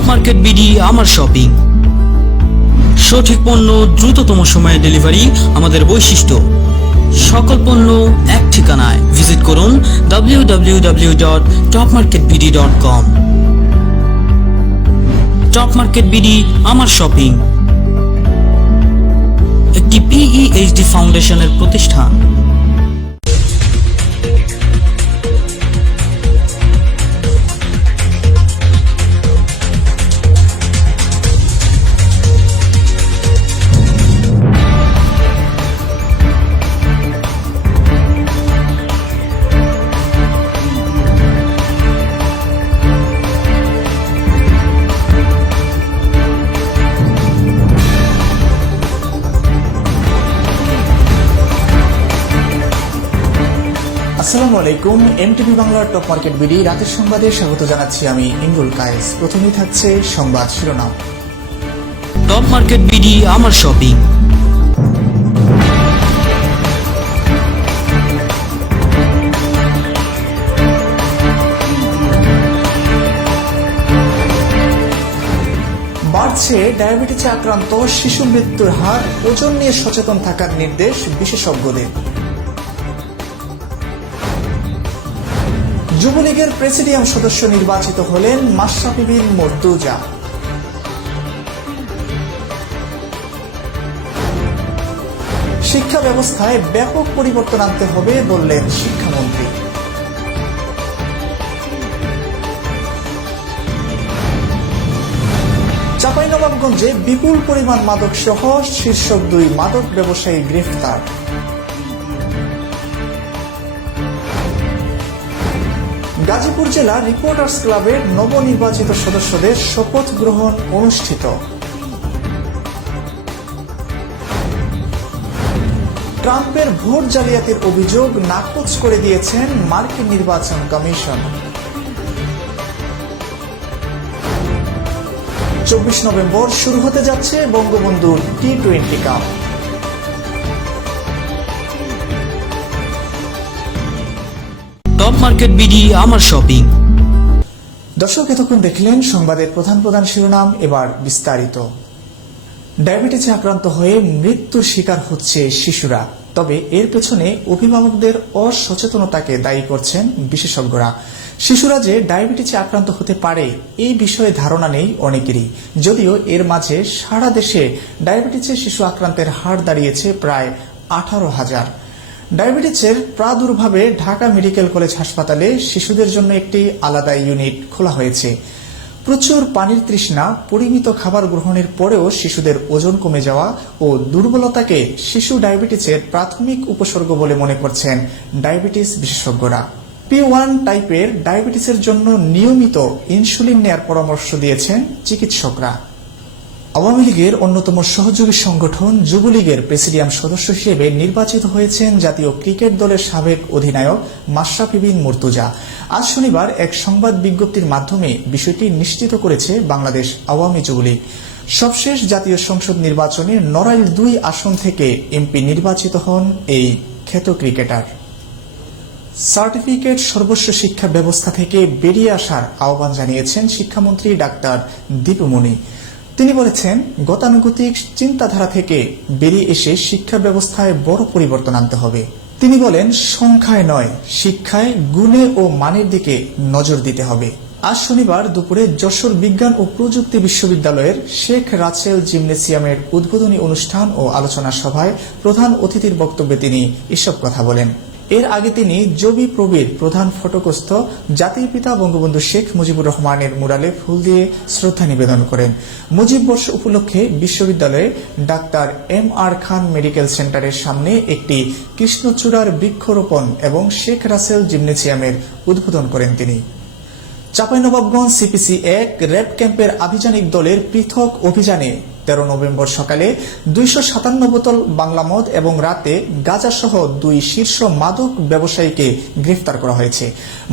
Top market BD আমার shopping. সঠিক পণ্য দ্রুততম সময়ে ডেলিভারি আমাদের বৈশিষ্ট্য। সকল পণ্য এক ঠিকানায়। ভিজিট করুন www.topmarketbd.com। টপ মার্কেট বিডি আমার শপিং একটি PEHD ফাউন্ডেশনের প্রতিষ্ঠান। আসসালামু আলাইকুম। এমটিভি বাংলার টপ মার্কেট বিডি রাতের সংবাদে স্বাগত জানাচ্ছি আমি ইমরুল কায়েস। প্রথমেই থাকছে সংবাদ শিরোনাম। টপ মার্কেট বিডি আমার শপিং। বাড়ছে ডায়াবেটিসে আক্রান্ত শিশু মৃত্যুর হার। ওজন নিয়ে সচেতন থাকার নির্দেশ বিশেষজ্ঞদের। যুবলীগের প্রেসিডিয়াম সদস্য নির্বাচিত হলেন মাশরাফি বিন মুর্তজা। শিক্ষা ব্যবস্থায় ব্যাপক পরিবর্তন আনতে হবে বললেন শিক্ষামন্ত্রী। চাঁপাইনবাবগঞ্জে বিপুল পরিমাণ মাদক সহ শীর্ষ 2 মাদক ব্যবসায়ী গ্রেফতার। গাজীপুর জেলা রিপোর্টার্স ক্লাবের নবনির্বাচিত সদস্যদের শপথ গ্রহণ অনুষ্ঠিত। ট্রাম্পের ভোট জালিয়াতির অভিযোগ নাকচ করে দিয়েছেন মার্কিন নির্বাচন কমিশন। 24 নভেম্বর শুরু হতে যাচ্ছে Bangabandhu T20 cup. Top market BD আমার শপিং। দর্শক, এতক্ষণ দেখলেন সংবাদের প্রধান শিরোনাম। এবার বিস্তারিত। ডায়াবেটিসে আক্রান্ত হয়ে মৃত্যুর শিকার হচ্ছে শিশুরা। তবে এর পেছনে অভিভাবকদের অসচেতনতাকে দায়ী করছেন বিশেষজ্ঞরা। শিশুরা যে ডায়াবেটিসে আক্রান্ত হতে পারে এই বিষয়ে ধারণা নেই অনেকেরই। যদিও এর মাঝে সারা দেশে ডায়াবেটিসে শিশু আক্রান্তের হার দাঁড়িয়েছে প্রায় 18,000। ডায়াবেটিসের প্রাদুর্ভাবে ঢাকা মেডিকেল কলেজ হাসপাতালে শিশুদের জন্য একটি আলাদা ইউনিট খোলা হয়েছে। প্রচুর পানির তৃষ্ণা, পরিমিত খাবার গ্রহণের পরেও শিশুদের ওজন কমে যাওয়া ও দুর্বলতাকে শিশু ডায়াবেটিসের প্রাথমিক উপসর্গ বলে মনে করছেন ডায়াবেটিস বিশেষজ্ঞরা। P1 টাইপের ডায়াবেটিসের জন্য নিয়মিত ইনসুলিন নেয়ার পরামর্শ দিয়েছেন চিকিৎসকরা। আওয়ামী লীগের অন্যতম সহযোগী সংগঠন যুবলীগের প্রেসিডিয়াম সদস্য হিসেবে নির্বাচিত হয়েছেন জাতীয় ক্রিকেট দলের সাবেক অধিনায়ক মাশরাফি বিন মুর্তজা। আজ শনিবার এক সংবাদ বিজ্ঞপ্তির মাধ্যমে বিষয়টি নিশ্চিত করেছে বাংলাদেশ আওয়ামী যুবলীগ। সবশেষ জাতীয় সংসদ নির্বাচনে নড়াইল 2 আসন থেকে এমপি নির্বাচিত হন এই খ্যাত ক্রিকেটার। সার্টিফিকেট সর্বস্ব শিক্ষা ব্যবস্থা থেকে বেরিয়ে আসার আহ্বান জানিয়েছেন শিক্ষামন্ত্রী ডাক্তার দীপুমণি। তিনি বলেছেন, গতানুগতিক চিন্তাধারা থেকে বেরিয়ে এসে শিক্ষা ব্যবস্থায় বড় পরিবর্তন আনতে হবে। তিনি বলেন, সংখ্যায় নয়, শিক্ষায় গুণে ও মানের দিকে নজর দিতে হবে। আজ শনিবার দুপুরে যশোর বিজ্ঞান ও প্রযুক্তি বিশ্ববিদ্যালয়ের শেখ রাসেল জিমনেসিয়ামের উদ্বোধনী অনুষ্ঠান ও আলোচনা সভায় প্রধান অতিথির বক্তব্যে তিনি এসব কথা বলেন। এর আগে তিনি জবি প্রবীর প্রধান ফটকস্থ জাতির পিতা বঙ্গবন্ধু শেখ মুজিবুর রহমানের মুরালে ফুল দিয়ে শ্রদ্ধা নিবেদন করেন। মুজিব বর্ষ উপলক্ষে বিশ্ববিদ্যালয়ে ডাক্তার MR খান মেডিকেল সেন্টারের সামনে একটি কৃষ্ণচূড়ার বৃক্ষরোপণ এবং শেখ রাসেল জিমনেসিয়ামের উদ্বোধন করেন তিনি। চাঁপাইনবাবগঞ্জ CPC 1 র্যাব ক্যাম্পের আভিযানিক দলের পৃথক অভিযানে 13 নভেম্বর সকালে 257 বোতল বাংলা মদ এবং রাতে গাঁজা সহ 2 শীর্ষ মাদক ব্যবসায়ীকে গ্রেফতার করা হয়েছে।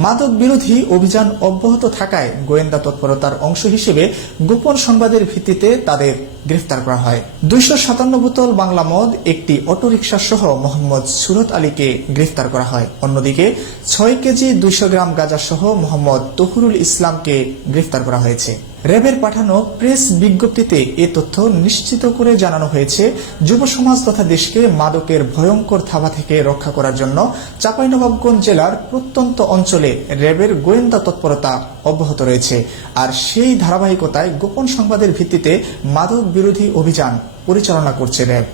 মাদক বিরোধী অভিযান অব্যাহত থাকায় গোয়েন্দা তৎপরতার অংশ হিসেবে গোপন সংবাদের ভিত্তিতে তাদের গ্রেফতার করা হয়। 257 বোতল বাংলা মদ, একটি অটোরিকশা সহ মোহাম্মদ সুরত আলীকে গ্রেফতার করা হয়। অন্যদিকে 6 কেজি 200 গ্রাম গাঁজা সহ মোহাম্মদ তহুরুল ইসলামকে গ্রেফতার করা হয়েছে। র্যাবের পাঠানো প্রেস বিজ্ঞপ্তিতে এ তথ্য নিশ্চিত করে জানানো হয়েছে, যুব সমাজ তথা দেশকে মাদকের ভয়ঙ্কর থাবা থেকে রক্ষা করার জন্য চাঁপাইনবাবগঞ্জ জেলার প্রত্যন্ত অঞ্চলে র্যাবের গোয়েন্দা তৎপরতা অব্যাহত রয়েছে। আর সেই ধারাবাহিকতায় গোপন সংবাদের ভিত্তিতে মাদক বিরোধী অভিযান পরিচালনা করছে র্যাব।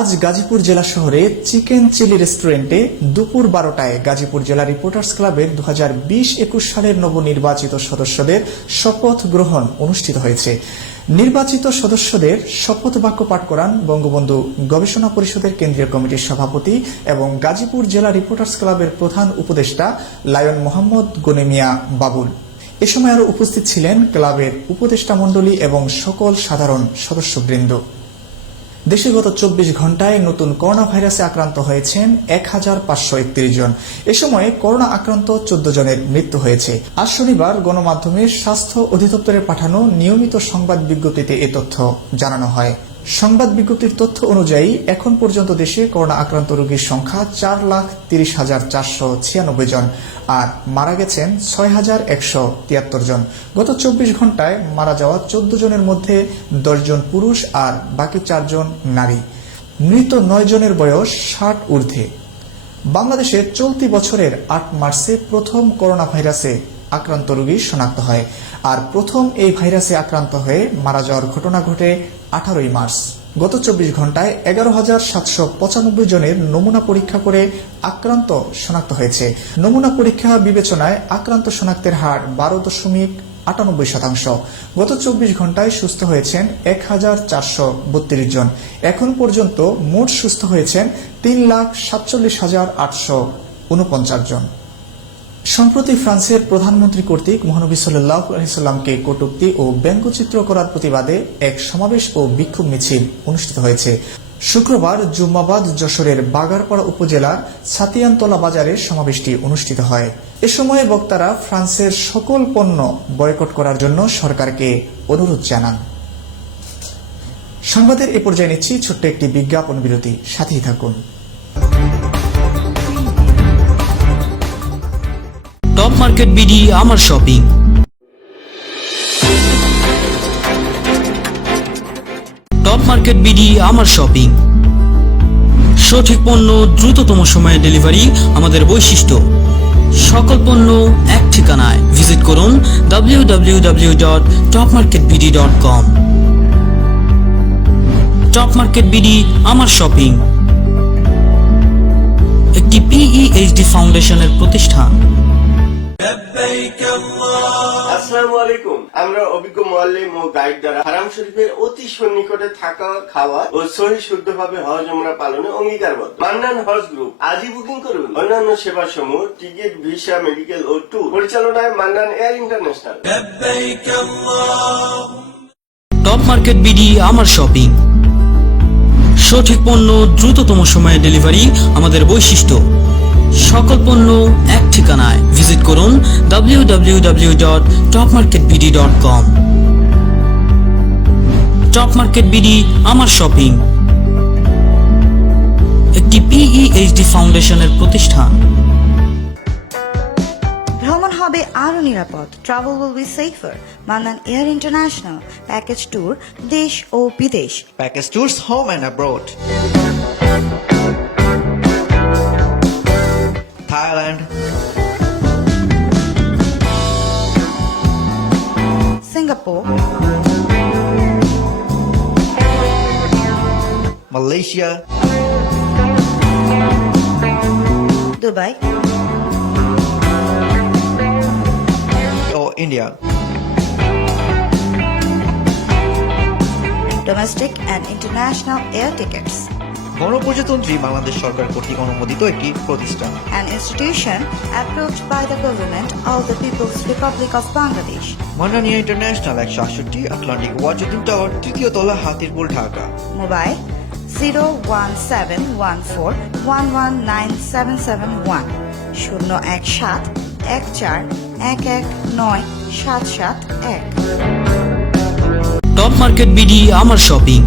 আজ গাজীপুর জেলা শহরে চিকেন চিলি রেস্টুরেন্টে দুপুর 12টায় গাজীপুর জেলা রিপোর্টার্স ক্লাবের 2020-21 সালের নবনির্বাচিত সদস্যদের শপথ গ্রহণ অনুষ্ঠিত হয়েছে। নির্বাচিত সদস্যদের শপথ বাক্য পাঠ করান বঙ্গবন্ধু গবেষণা পরিষদের কেন্দ্রীয় কমিটির সভাপতি এবং গাজীপুর জেলা রিপোর্টার্স ক্লাবের প্রধান উপদেষ্টা লায়ন মোহাম্মদ গনি মিয়া বাবুল। এ সময় আরও উপস্থিত ছিলেন ক্লাবের উপদেষ্টা মণ্ডলী এবং সকল সাধারণ সদস্যবৃন্দ। দেশে গত 24 ঘন্টায় নতুন করোনা ভাইরাসে আক্রান্ত হয়েছেন 1531 জন। এ সময়ে করোনা আক্রান্ত 14 জনের মৃত্যু হয়েছে। আজ শনিবার গণমাধ্যমে স্বাস্থ্য অধিদপ্তরের পাঠানো নিয়মিত সংবাদ বিজ্ঞপ্তিতে এ তথ্য জানানো হয়। সংবাদ বিজ্ঞপ্তির তথ্য অনুযায়ী এখন পর্যন্ত দেশে করোনা আক্রান্ত রোগীর সংখ্যা 4,30,496 জন, আর মারা গেছেন 6,173 জন। গত 24 ঘন্টায় মারা যাওয়া 14 জনের মধ্যে 10 জন পুরুষ আর বাকি 4 জন নারী। মৃত 9 জনের বয়স 60 ঊর্ধ্বে। বাংলাদেশে চলতি বছরের 8 মার্চে প্রথম করোনা ভাইরাসে আক্রান্ত রোগী শনাক্ত হয়, আর প্রথম এই ভাইরাসে আক্রান্ত হয়ে মারা যাওয়ার ঘটনা ঘটে 18 মার্চ। গত 24 ঘন্টায় 11,795 জনের নমুনা পরীক্ষা করে আক্রান্ত শনাক্ত হয়েছে। নমুনা পরীক্ষা বিবেচনায় আক্রান্ত শনাক্তের হার 12.98%। গত 24 ঘন্টায় সুস্থ হয়েছেন 1,432 জন। এখন পর্যন্ত মোট সুস্থ হয়েছেন 3,47,849 জন। সম্প্রতি ফ্রান্সের প্রধানমন্ত্রী কর্তৃক মহানবী সাল্লাল্লাহু আলাইহি সাল্লামকে কটূক্তি ও ব্যঙ্গচিত্র করার প্রতিবাদে এক সমাবেশ ও বিক্ষোভ মিছিল অনুষ্ঠিত হয়েছে। শুক্রবার জুম্মাবাদ যশোরের বাগারপাড়া উপজেলার ছাতিয়ানতলা বাজারে সমাবেশটি অনুষ্ঠিত হয়। এ সময় বক্তারা ফ্রান্সের সকল পণ্য বয়কট করার জন্য সরকারকে অনুরোধ জানান। সংবাদের এ পর্যায়ে নিচ্ছি ছোট্ট একটি বিজ্ঞাপন বিরতি, সাথেই থাকুন। টপ মার্কেট বিডি আমার শপিং। টপ মার্কেট বিডি আমার শপিং। সঠিক পণ্য দ্রুততম সময়ে ডেলিভারি আমাদের বৈশিষ্ট্য। সকল পণ্য এক ঠিকানায়। ভিজিট করুন www.topmarketbd.com। টপ মার্কেট বিডি আমার শপিং একটি PEHD ফাউন্ডেশনের প্রতিষ্ঠান। আসসালামু আলাইকুম। আমরা অভিজ্ঞ মুআল্লিম ও গাইড দ্বারা হারাম শরীফের অতি সন্নিকটে থাকা, খাওয়া ও সহি শুদ্ধভাবে হজ উমরা পালনে অঙ্গীকারবদ্ধ। মান্নান হজ গ্রুপ, আজই বুকিং করুন। অন্যান্য সেবা সমূহ টিকিট, ভিসা, মেডিকেল ও ট্যুর পরিচালনায় Mannan air international. Top market BD আমার শপিং। সঠিক পণ্য দ্রুততম সময়ে ডেলিভারি আমাদের বৈশিষ্ট্য। সকল পণ্য এক ঠিকানায়। ভিজিট করুন www.topmarketbd.com। টপ মার্কেট বিডি আমার শপিং একটি PEHD ফাউন্ডেশনের প্রতিষ্ঠান। ভ্রমণ হবে আরো নিরাপদ। Travel will be safer. Mannan air international package tour দেশ ও বিদেশ। Package tours home and abroad. Thailand, Singapore, Malaysia, Dubai, or India. domestic and international air tickets. গণপ্রজাতন্ত্রী বাংলাদেশ সরকার কর্তৃক অনুমোদিত একটি প্রতিষ্ঠান। An institution approved by the government of the People's Republic of Bangladesh. Mannan air international 168 Atlantic Wajuddin tower, তৃতীয় তলা, Hatirpul, Dhaka. Mobile 01714119771 017 14119771। Top market BD আমার shopping.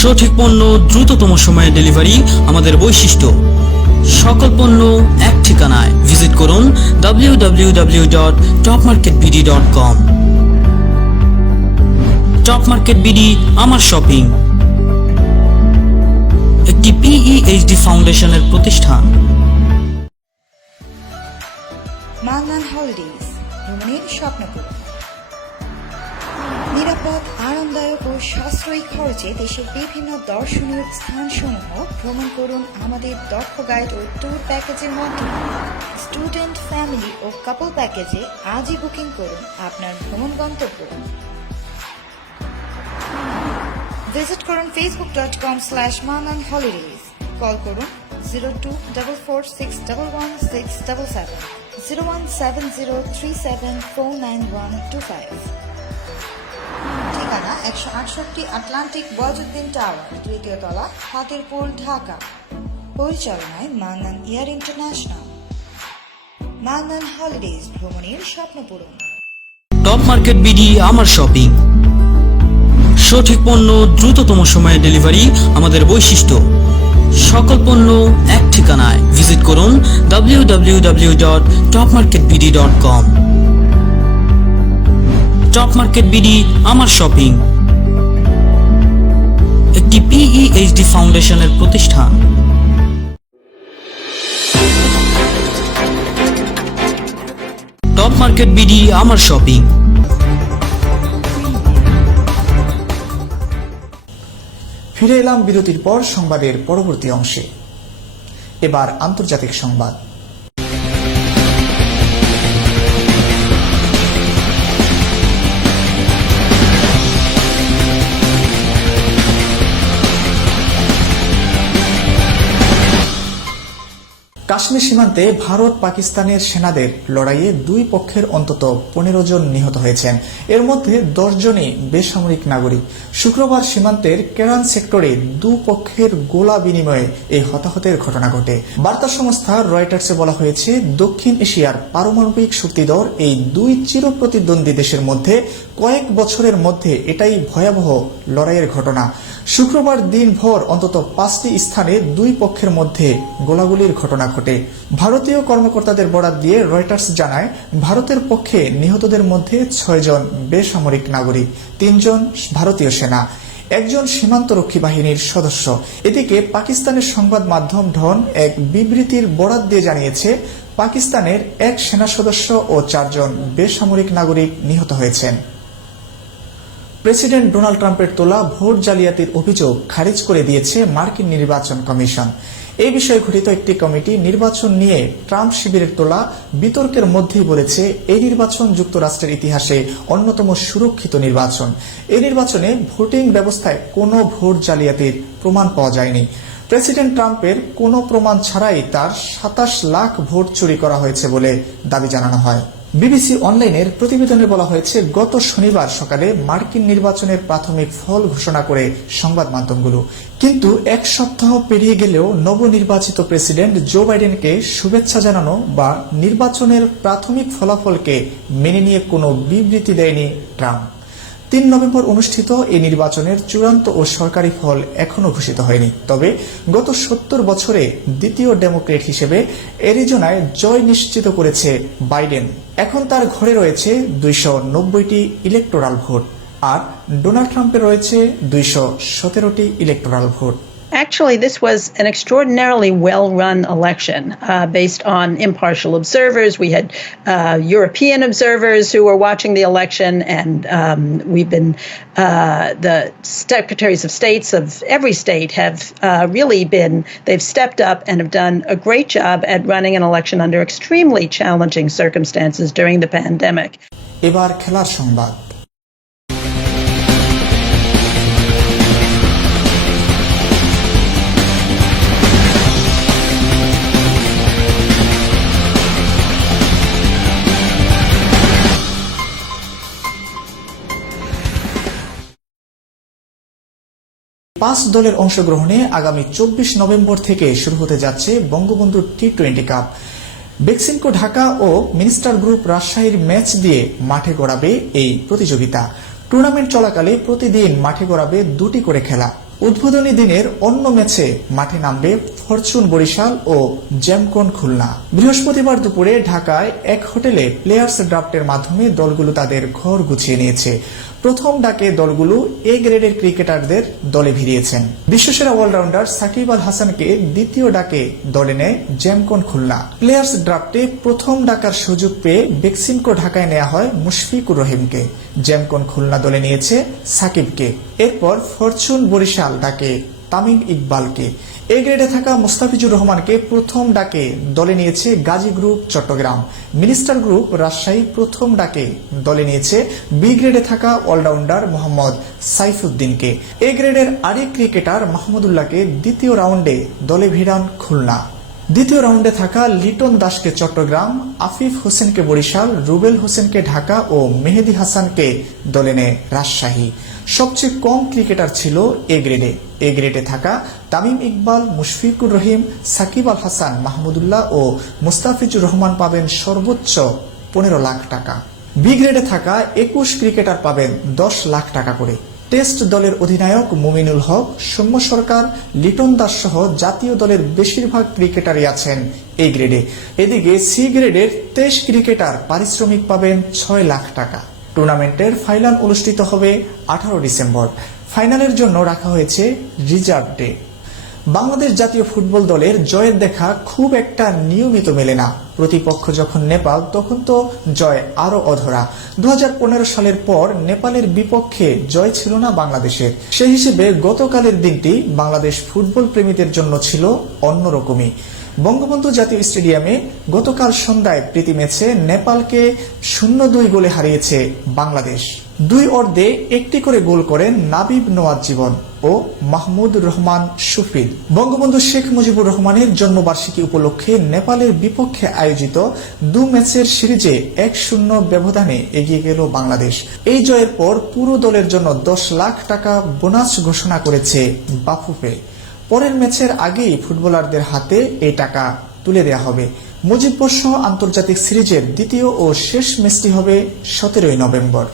সঠিক পণ্য দ্রুততম সময়ে ডেলিভারি আমাদের বৈশিষ্ট্য। সকল পণ্য এক ঠিকানায়। ভিজিট করুন www.topmarketbd.com। টপ মার্কেট বিডি আমার শপিং একটি PEHD ফাউন্ডেশনের প্রতিষ্ঠান। মান্নান হলিডেজ ভ্রমণের স্বপ্নপূরণ। নিরাপদ, আরামদায়ক ও সাশ্রয়ী খরচে দেশের বিভিন্ন দর্শনীয় স্থানসমূহ ভ্রমণ করুন আমাদের দক্ষ গাইড ও ট্যুর প্যাকেজের মাধ্যমে। স্টুডেন্ট, ফ্যামিলি ও কাপল প্যাকেজে আজই বুকিং করুন আপনার ভ্রমণ গন্তব্য। ভিজিট করুন facebook.com/mananholidays। কল করুন 0244611677 01703749125। ঠিকানা 168 আটলান্টিক ওয়াজউদ্দিন টাওয়ার, তৃতীয় তলা, হাতিরপুল, ঢাকা। পরিচালনায় Mannan air international. Mannan holidays ভ্রমণের স্বপ্নপূরণ। টপ মার্কেট বিডি আমার শপিং। সঠিক পণ্য দ্রুততম সময়ে ডেলিভারি আমাদের বৈশিষ্ট্য। সকল পণ্য এক ঠিকানায়। ভিজিট করুন www.topmarketbd.com। টপ মার্কেট বিডি আমার শপিং একটি PEHD ফাউন্ডেশনের প্রতিষ্ঠান। টপ মার্কেট বিডি আমার শপিং। ফিরে এলাম বিরতির পর সংবাদের পরবর্তী অংশে। এবার আন্তর্জাতিক সংবাদ। কাশ্মীর সীমান্তে ভারত পাকিস্তানের সেনাদের লড়াইয়ে দুই পক্ষের অন্তত 15 জন নিহত হয়েছেন। এর মধ্যে 10 জনই বেসামরিক নাগরিক। শুক্রবার সীমান্তের কেরান সেক্টরে দুপক্ষের গোলা বিনিময়ে এই হতাহতের ঘটনা ঘটে। বার্তা সংস্থা রয়টার্সে বলা হয়েছে, দক্ষিণ এশিয়ার পারমাণবিক শক্তিধর এই দুই চিরপ্রতিদ্বন্দ্বী দেশের মধ্যে কয়েক বছরের মধ্যে এটাই ভয়াবহ লড়াইয়ের ঘটনা। শুক্রবার দিনভর অন্তত 5টি স্থানে দুই পক্ষের মধ্যে গোলাগুলির ঘটনা ঘটে। ভারতীয় কর্মকর্তাদের বরাত দিয়ে রয়টার্স জানায়, ভারতের পক্ষে নিহতদের মধ্যে 6 জন বেসামরিক নাগরিক, 3 জন ভারতীয় সেনা, 1 জন সীমান্তরক্ষী বাহিনীর সদস্য। এদিকে পাকিস্তানের সংবাদ মাধ্যম ডন এক বিবৃতির বরাত দিয়ে জানিয়েছে, পাকিস্তানের 1 সেনা সদস্য ও 4 জন বেসামরিক নাগরিক নিহত হয়েছেন। প্রেসিডেন্ট ডোনাল্ড ট্রাম্পের তোলা ভোট জালিয়াতির অভিযোগ খারিজ করে দিয়েছে মার্কিন নির্বাচন কমিশন। এই বিষয়ে গঠিত একটি কমিটি নির্বাচন নিয়ে ট্রাম্প শিবিরের তোলা বিতর্কের মধ্যেই বলেছে, এই নির্বাচন যুক্তরাষ্ট্রের ইতিহাসে অন্যতম সুরক্ষিত নির্বাচন। এই নির্বাচনে ভোটিং ব্যবস্থায় কোনো ভোট জালিয়াতির প্রমাণ পাওয়া যায়নি। প্রেসিডেন্ট ট্রাম্পের কোনো প্রমাণ ছাড়াই তার 27 লাখ ভোট চুরি করা হয়েছে বলে দাবি জানানো হয়। বিবিসি অনলাইনের প্রতিবেদনে বলা হয়েছে, গত শনিবার সকালে মার্কিন নির্বাচনের প্রাথমিক ফল ঘোষণা করে সংবাদ মাধ্যমগুলো। কিন্তু 1 সপ্তাহ পেরিয়ে গেলেও নবনির্বাচিত প্রেসিডেন্ট জো বাইডেনকে শুভেচ্ছা জানানো বা নির্বাচনের প্রাথমিক ফলাফলকে মেনে নিয়ে কোনো বিবৃতি দেয়নি ট্রাম্প। 3 নভেম্বর অনুষ্ঠিত এই নির্বাচনের চূড়ান্ত ও সরকারি ফল এখনো ঘোষিত হয়নি। তবে গত 70 বছরে দ্বিতীয় ডেমোক্রেট হিসেবে অ্যারিজোনায় জয় নিশ্চিত করেছে বাইডেন। এখন তার ঘরে রয়েছে 290টি ইলেকটোরাল ভোট, আর ডোনাল্ড ট্রাম্পের রয়েছে 217টি electoral vote. Actually, this was an extraordinarily well-run election based on impartial observers. We had European observers who were watching the election, and we've been the secretaries of states of every state have they've stepped up and have done a great job at running an election under extremely challenging circumstances during the pandemic. এবার খেলার সংবাদ। পাঁচ দলের অংশগ্রহণে আগামী 24 November থেকে শুরু হতে যাচ্ছে বঙ্গবন্ধু টি-20 কাপ। বেক্সিমকো ঢাকা ও মিনিস্টার গ্রুপ রাজশাহীর ম্যাচ দিয়ে মাঠে গড়াবে এই প্রতিযোগিতা। টুর্নামেন্ট চলাকালে প্রতিদিন মাঠে গড়াবে 2টি করে খেলা। উদ্বোধনী দিনের অন্য ম্যাচে মাঠে নামবে ফরচুন বরিশাল ও জ্যামকন খুলনা। বৃহস্পতিবার দুপুরে ঢাকায় এক হোটেলে প্লেয়ার্স ড্রাফটের মাধ্যমে দলগুলো তাদের ঘর গুছিয়ে নিয়েছে। প্রথম ডাকে দলগুলো এ গ্রেডের ক্রিকেটারদের দলে ভিড়িয়েছেন। বিশ্বসেরা অলরাউন্ডার সাকিব আল হাসানকে দ্বিতীয় ডাকে দলে নেয় জ্যামকন খুলনা। প্লেয়ার্স ড্রাফটে প্রথম ডাকার সুযোগ পেয়ে বেক্সিমকো ঢাকায় নেওয়া হয় মুশফিকুর রহিমকে। জ্যামকন খুলনা দলে নিয়েছে সাকিবকে। এরপর ফরচুন বরিশাল ডাকে তামিম ইকবালকে। এ গ্রেডে থাকা মুস্তাফিজুর রহমানকে প্রথম ডাকে দলে নিয়েছে Gazi group Chattogram. Minister group Rajshahi প্রথম ডাকে দলে নিয়েছে বি গ্রেডে থাকা অলরাউন্ডার মোহাম্মদ সাইফুদ্দিনকে। এ গ্রেডের আরেক ক্রিকেটার মাহমুদুল্লাহকে দ্বিতীয় রাউন্ডে দলে ভিড়ান খুলনা। দ্বিতীয় রাউন্ডে থাকা লিটন দাসকে চট্টগ্রাম, আফিফ হোসেনকে বরিশাল, রুবেল হোসেনকে ঢাকা ও মেহেদী হাসানকে দলে নেয় রাজশাহী। সবচেয়ে কম ক্রিকেটার ছিল এ গ্রেডে। এ গ্রেডে থাকা তামিম ইকবাল, মুশফিকুর রহিম, সাকিব আল হাসান, মাহমুদুল্লাহ ও মুস্তাফিজুর রহমান পাবেন সর্বোচ্চ 15 লাখ টাকা। বি গ্রেডে থাকা 21 ক্রিকেটার পাবেন 10 লাখ টাকা করে। টেস্ট দলের অধিনায়ক মুমিনুল হক, সৌম্য সরকার, লিটন দাস সহ জাতীয় দলের বেশিরভাগ ক্রিকেটারই আছেন এই গ্রেডে। এদিকে সি গ্রেডের 23 ক্রিকেটার পারিশ্রমিক পাবেন 6 লাখ টাকা। টুর্নামেন্টের ফাইনাল অনুষ্ঠিত হবে 18 ডিসেম্বর। ফাইনালের জন্য রাখা হয়েছে রিজার্ভ ডে। বাংলাদেশ জাতীয় ফুটবল দলের জয়ের দেখা খুব একটা নিয়মিত মেলে না। প্রতিপক্ষ যখন নেপাল তখন তো জয় আরো অধরা। 2015 সালের পর নেপালের বিপক্ষে জয় ছিল না বাংলাদেশের। সেই হিসেবে গতকালের দিনটি বাংলাদেশ ফুটবল প্রেমীদের জন্য ছিল অন্যরকমই। বঙ্গবন্ধু জাতীয় স্টেডিয়ামে গতকাল সন্ধ্যায় প্রীতি ম্যাচে নেপালকে 0-2 গোলে হারিয়েছে বাংলাদেশ। 2 অর্ধে একটি করে গোল করেন নাবিব নওয়াজ জীবন ও মাহমুদুর রহমান শফিদ। বঙ্গবন্ধু শেখ মুজিবুর রহমানের জন্মবার্ষিকী উপলক্ষে নেপালের বিপক্ষে আয়োজিত 2 ম্যাচের সিরিজে 1-0 ব্যবধানে এগিয়ে গেল বাংলাদেশ। এই জয়ের পর পুরো দলের জন্য 10 লাখ টাকা বোনাস ঘোষণা করেছে বাফুফে। পরের ম্যাচের আগেই ফুটবলারদের হাতে এই টাকা তুলে দেওয়া হবে। মুজিববর্ষ আন্তর্জাতিক সিরিজের দ্বিতীয় ও শেষ ম্যাচটি হবে 17 নভেম্বর।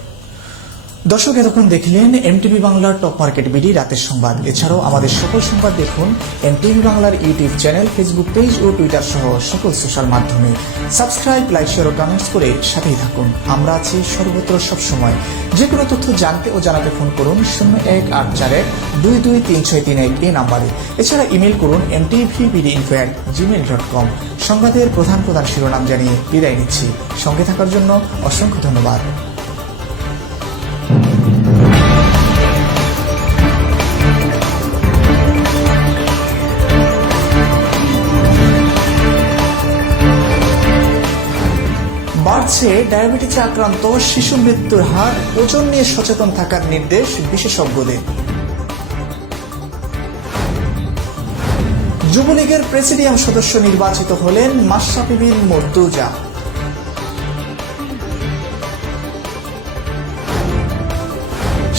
দর্শক, এতক্ষণ দেখলেন এমটিভি বাংলার টপ মার্কেট বিডি রাতের সংবাদ। এছাড়াও আমাদের সকল সংবাদ দেখুন এমটিভি বাংলার ইউটিউব চ্যানেল, ফেসবুক পেজ ও টুইটার সহ সকল সোশ্যাল মাধ্যমে। সাবস্ক্রাইব, লাইক, শেয়ার ও কমেন্টস করে সাথেই থাকুন। আমরা আছি সর্বত্র সবসময়। যে কোনো তথ্য জানতে ও জানাতে ফোন করুন 0184223631 এই নাম্বারে। এছাড়া ইমেল করুন mtvbdinfo@gmail.com। সংবাদের প্রধান শিরোনাম জানিয়ে বিদায় নিচ্ছি। সঙ্গে থাকার জন্য অসংখ্য ধন্যবাদ। বাড়ছে ডায়াবেটিসে আক্রান্ত শিশু মৃত্যুর হার। ওজন নিয়ে সচেতন থাকার নির্দেশ বিশেষজ্ঞদের। যুবলীগের প্রেসিডিয়াম সদস্য নির্বাচিত হলেন মাশরাফি বিন মর্তুজা।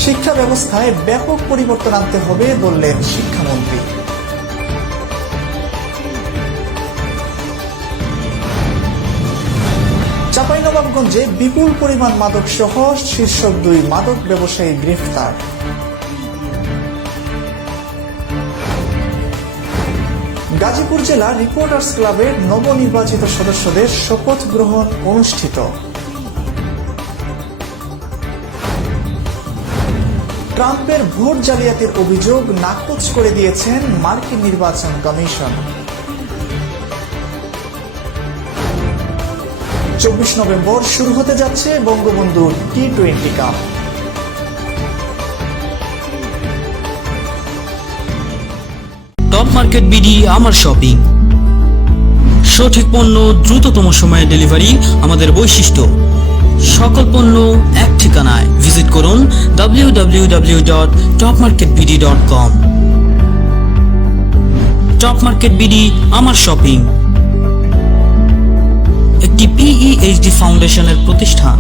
শিক্ষা ব্যবস্থায় ব্যাপক পরিবর্তন আনতে হবে বললেন শিক্ষামন্ত্রী। চাঁপাইনবাবগঞ্জে বিপুল পরিমাণ মাদক সহ শীর্ষ 2 মাদক ব্যবসায়ী গ্রেফতার। গাজীপুর জেলা রিপোর্টার্স ক্লাবের নবনির্বাচিত সদস্যদের শপথ গ্রহণ অনুষ্ঠিত। ট্রাম্পের ভোট জালিয়াতির অভিযোগ নাকচ করে দিয়েছেন মার্কিন নির্বাচন কমিশন। 24 নভেম্বর শুরু হতে যাচ্ছে বঙ্গবন্ধু টি-20 কাপ। টপ মার্কেট বিডি আমার শপিং। সঠিক পণ্য দ্রুততম সময়ে ডেলিভারি আমাদের বৈশিষ্ট্য। সকল পণ্য এক ঠিকানায়। ভিজিট করুন www.topmarketbd.com। টপ মার্কেট বিডি আমার শপিং একটি PEHD ফাউন্ডেশনের প্রতিষ্ঠান।